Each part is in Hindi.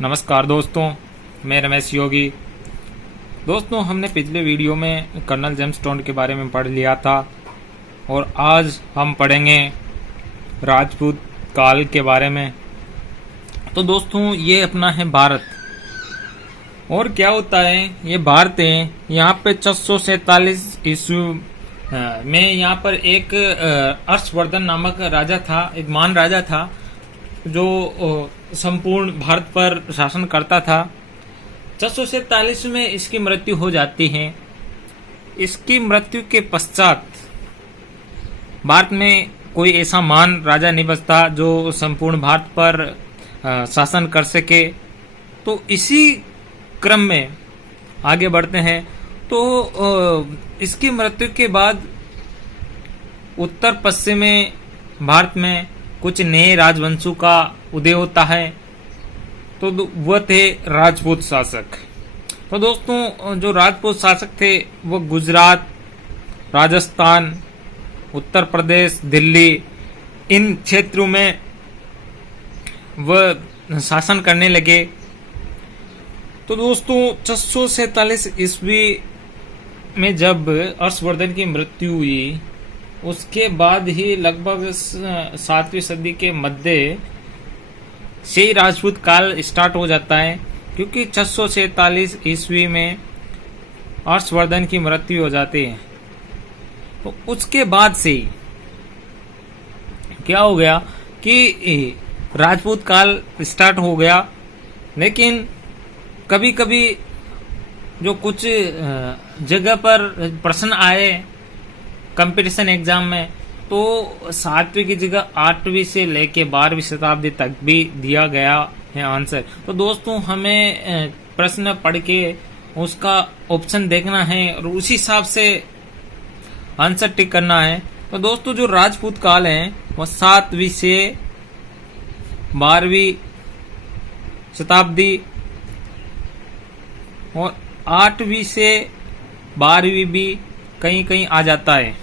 नमस्कार दोस्तों, मैं रमेश योगी। दोस्तों, हमने पिछले वीडियो में कर्नल जेम्सटोन के बारे में पढ़ लिया था और आज हम पढ़ेंगे राजपूत काल के बारे में। तो दोस्तों, ये अपना है भारत। और क्या होता है, ये भारत है। यहाँ पे 647 ईस्वी में यहाँ पर एक हर्षवर्धन नामक राजा था, एक महान राजा था जो संपूर्ण भारत पर शासन करता था। 647 में इसकी मृत्यु हो जाती है। इसकी मृत्यु के पश्चात भारत में कोई ऐसा महान राजा नहीं बचता जो संपूर्ण भारत पर शासन कर सके। तो इसी क्रम में आगे बढ़ते हैं। तो इसकी मृत्यु के बाद उत्तर पश्चिमी भारत में कुछ नए राजवंशों का उदय होता है। तो वह थे राजपूत शासक। तो दोस्तों, जो राजपूत शासक थे वो गुजरात, राजस्थान, उत्तर प्रदेश, दिल्ली, इन क्षेत्रों में वह शासन करने लगे। तो दोस्तों, 647 ईस्वी में जब हर्षवर्धन की मृत्यु हुई, उसके बाद ही लगभग 7वीं सदी के मध्य से ही राजपूत काल स्टार्ट हो जाता है, क्योंकि 647 ईस्वी में हर्षवर्धन की मृत्यु हो जाती है। तो उसके बाद से ही क्या हो गया कि राजपूत काल स्टार्ट हो गया। लेकिन कभी कभी जो कुछ जगह पर प्रश्न आए कंपटीशन एग्जाम में, तो 7वीं की जगह 8वीं से लेके 12वीं शताब्दी तक भी दिया गया है आंसर। तो दोस्तों, हमें प्रश्न पढ़ के उसका ऑप्शन देखना है और उसी हिसाब से आंसर टिक करना है। तो दोस्तों, जो राजपूत काल है वो 7वीं से 12वीं शताब्दी और 8वीं से 12वीं भी कहीं कहीं आ जाता है।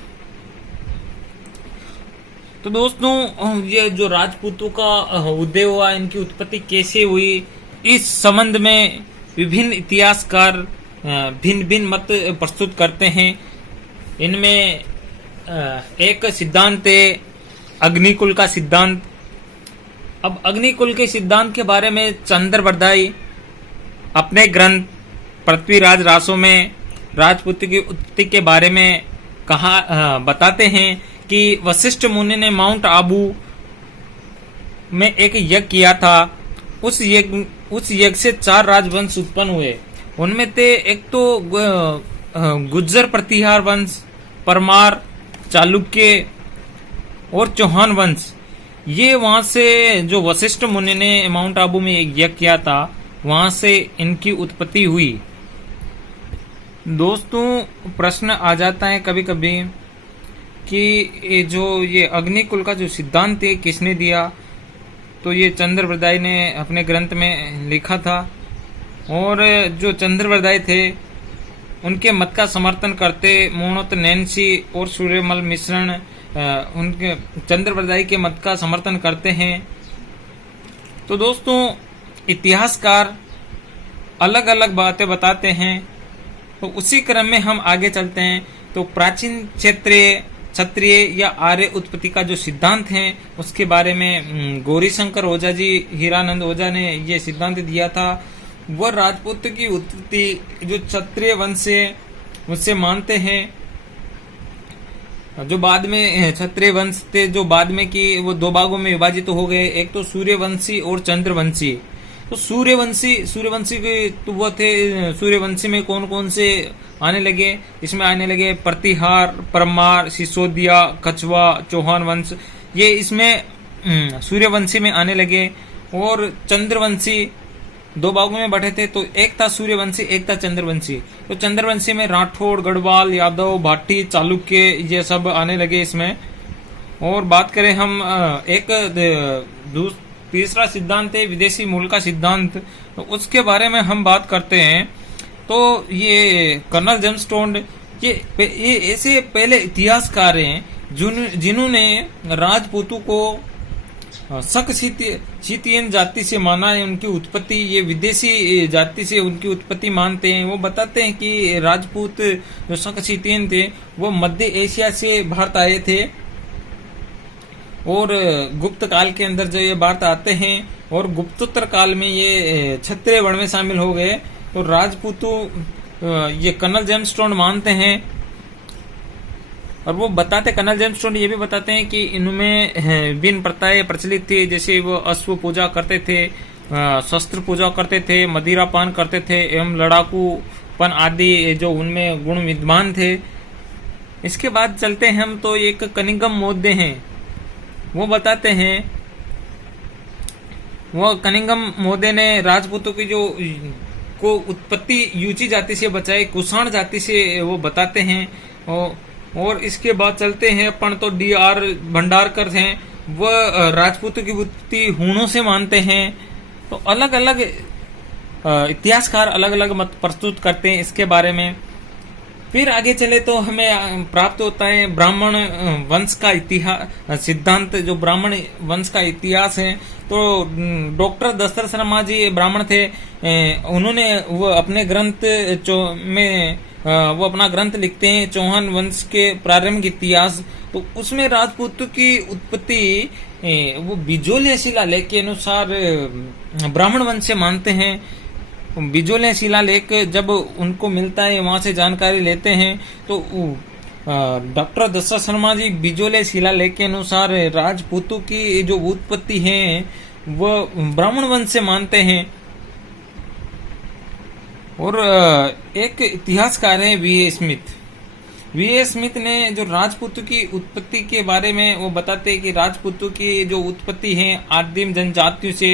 तो दोस्तों, ये जो राजपूतों का उदय हुआ, इनकी उत्पत्ति कैसे हुई, इस संबंध में विभिन्न इतिहासकार भिन्न भिन्न मत प्रस्तुत करते हैं। इनमें एक सिद्धांत है अग्निकुल का सिद्धांत। अब अग्निकुल के सिद्धांत के बारे में चंद्रबरदाई अपने ग्रंथ पृथ्वीराज रासो में राजपूत की उत्पत्ति के बारे में बताते हैं कि वशिष्ठ मुनि ने माउंट आबू में एक यज्ञ किया था। उस यज्ञ से 4 राजवंश उत्पन्न हुए। उनमें थे एक तो गुज्जर प्रतिहार वंश, परमार, चालुक्य और चौहान वंश। ये वहां से जो वशिष्ठ मुनि ने माउंट आबू में एक यज्ञ किया था, वहां से इनकी उत्पत्ति हुई। दोस्तों, प्रश्न आ जाता है कभी कभी कि ये अग्निकुल का जो सिद्धांत है किसने दिया। तो ये चंद्रबरदाई ने अपने ग्रंथ में लिखा था। और जो चंद्रबरदाई थे, उनके मत का समर्थन करते मोनोत नैन्सी और सूर्यमल मिश्रण उनके चंद्रबरदाई के मत का समर्थन करते हैं। तो दोस्तों, इतिहासकार अलग अलग बातें बताते हैं। तो उसी क्रम में हम आगे चलते हैं। तो प्राचीन क्षत्रिय या आर्य उत्पत्ति का जो सिद्धांत है, उसके बारे में गौरीशंकर ओझा जी, हीरानंद ओझा ने ये सिद्धांत दिया था। वह राजपूत की उत्पत्ति जो क्षत्रिय वंश से उससे मानते हैं। जो बाद में क्षत्रिय वंश थे, जो बाद में कि वो 2 भागों में विभाजित हो गए, एक तो सूर्यवंशी और चंद्रवंशी। तो सूर्यवंशी के तो वो थे। सूर्यवंशी में कौन कौन से आने लगे? इसमें आने लगे प्रतिहार, परमार, सिसोदिया, कछवा, चौहान वंश। ये इसमें सूर्यवंशी में आने लगे। और चंद्रवंशी 2 भागों में बटे थे। तो एक था सूर्यवंशी, एक था चंद्रवंशी। तो चंद्रवंशी में राठौड़, गढ़वाल, यादव, भाटी, चालुक्य, ये सब आने लगे इसमें। और बात करें हम तीसरा सिद्धांत है विदेशी मूल का सिद्धांत। तो उसके बारे में हम बात करते हैं। तो ये कर्नल जेम्सटोन ये ऐसे पहले इतिहासकार हैं जिन्होंने राजपूतों को शक शीतियन जाति से माना है उनकी उत्पत्ति, ये विदेशी जाति से उनकी उत्पत्ति मानते हैं। वो बताते हैं कि राजपूत जो शक शीतियन थे वो मध्य एशिया से भारत आए थे और गुप्त काल के अंदर जो ये भारत आते हैं और गुप्तोत्तर काल में ये क्षत्रिय वर्ण में शामिल हो गए। तो राजपूतों ये कर्नल जेम्स टोंड मानते हैं और वो बताते, कर्नल जेम्स टोंड ये भी बताते हैं कि इनमें विभिन्न प्रथाएं प्रचलित थी, जैसे वो अश्व पूजा करते थे, शस्त्र पूजा करते थे, मदिरा पान करते थे एवं लड़ाकूपन आदि जो उनमें गुण विद्यमान थे। इसके बाद चलते हैं हम तो एक कनिंघम मोद्य हैं, वो बताते हैं, वो कनिंघम मोद्य ने राजपूतों की जो को उत्पत्ति यूची जाति से बचाई, कुषाण जाति से वो बताते हैं। और इसके बाद चलते हैं अपन तो D.R. भंडारकर हैं, वह राजपूतों की उत्पत्ति हूणों से मानते हैं। तो अलग अलग इतिहासकार अलग अलग मत प्रस्तुत करते हैं इसके बारे में। फिर आगे चले तो हमें प्राप्त होता है ब्राह्मण वंश का इतिहास सिद्धांत, जो ब्राह्मण वंश का इतिहास है। तो डॉक्टर दशरथ शर्मा जी ब्राह्मण थे, उन्होंने वो अपने ग्रंथ में वो अपना ग्रंथ लिखते हैं चौहान वंश के प्रारंभिक इतिहास। तो उसमें राजपूतों की उत्पत्ति वो बिजोलिया शिलालेख के अनुसार ब्राह्मण वंश से मानते हैं। बिजोलिया शिलालेख जब उनको मिलता है वहां से जानकारी लेते हैं तो डॉक्टर दशरथ शर्मा जी बिजोलिया शिलालेख के अनुसार राजपूतों की जो उत्पत्ति है वह ब्राह्मण वंश से मानते हैं। और एक इतिहासकार है V.A. स्मिथ। V.A. स्मिथ ने जो राजपूतों की उत्पत्ति के बारे में वो बताते हैं कि राजपूतों की जो उत्पत्ति है आदिम जनजातियों से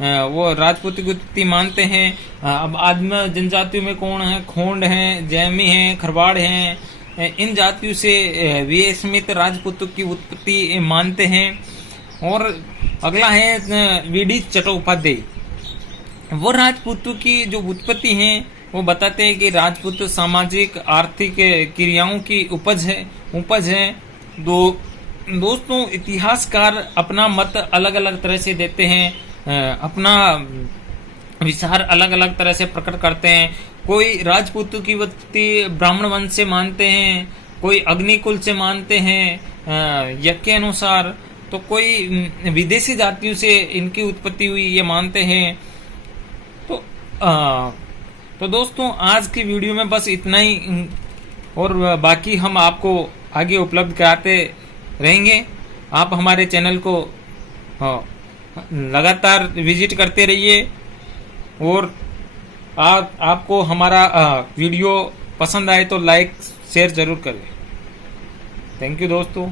वो राजपूतों की उत्पत्ति मानते हैं। अब आदिम जनजातियों में कौन है? खोंड हैं, जैमी हैं, खरवाड़ हैं। इन जातियों से V.A. स्मिथ राजपूतों की उत्पत्ति मानते हैं। और अगला है V.D. चट्टोपाध्याय, वो राजपूतों की जो उत्पत्ति है वो बताते हैं कि राजपूत सामाजिक आर्थिक क्रियाओं की उपज है। दोस्तों इतिहासकार अपना मत अलग अलग तरह से देते हैं, अपना विचार अलग अलग तरह से प्रकट करते हैं। कोई राजपूतों की उत्पत्ति ब्राह्मण वंश से मानते हैं, कोई अग्निकुल से मानते हैं यज्ञ के अनुसार, तो कोई विदेशी जातियों से इनकी उत्पत्ति हुई ये मानते हैं। तो दोस्तों आज की वीडियो में बस इतना ही, और बाकी हम आपको आगे उपलब्ध कराते रहेंगे। आप हमारे चैनल को लगातार विजिट करते रहिए और आपको हमारा वीडियो पसंद आए तो लाइक शेयर जरूर करें। थैंक यू दोस्तों।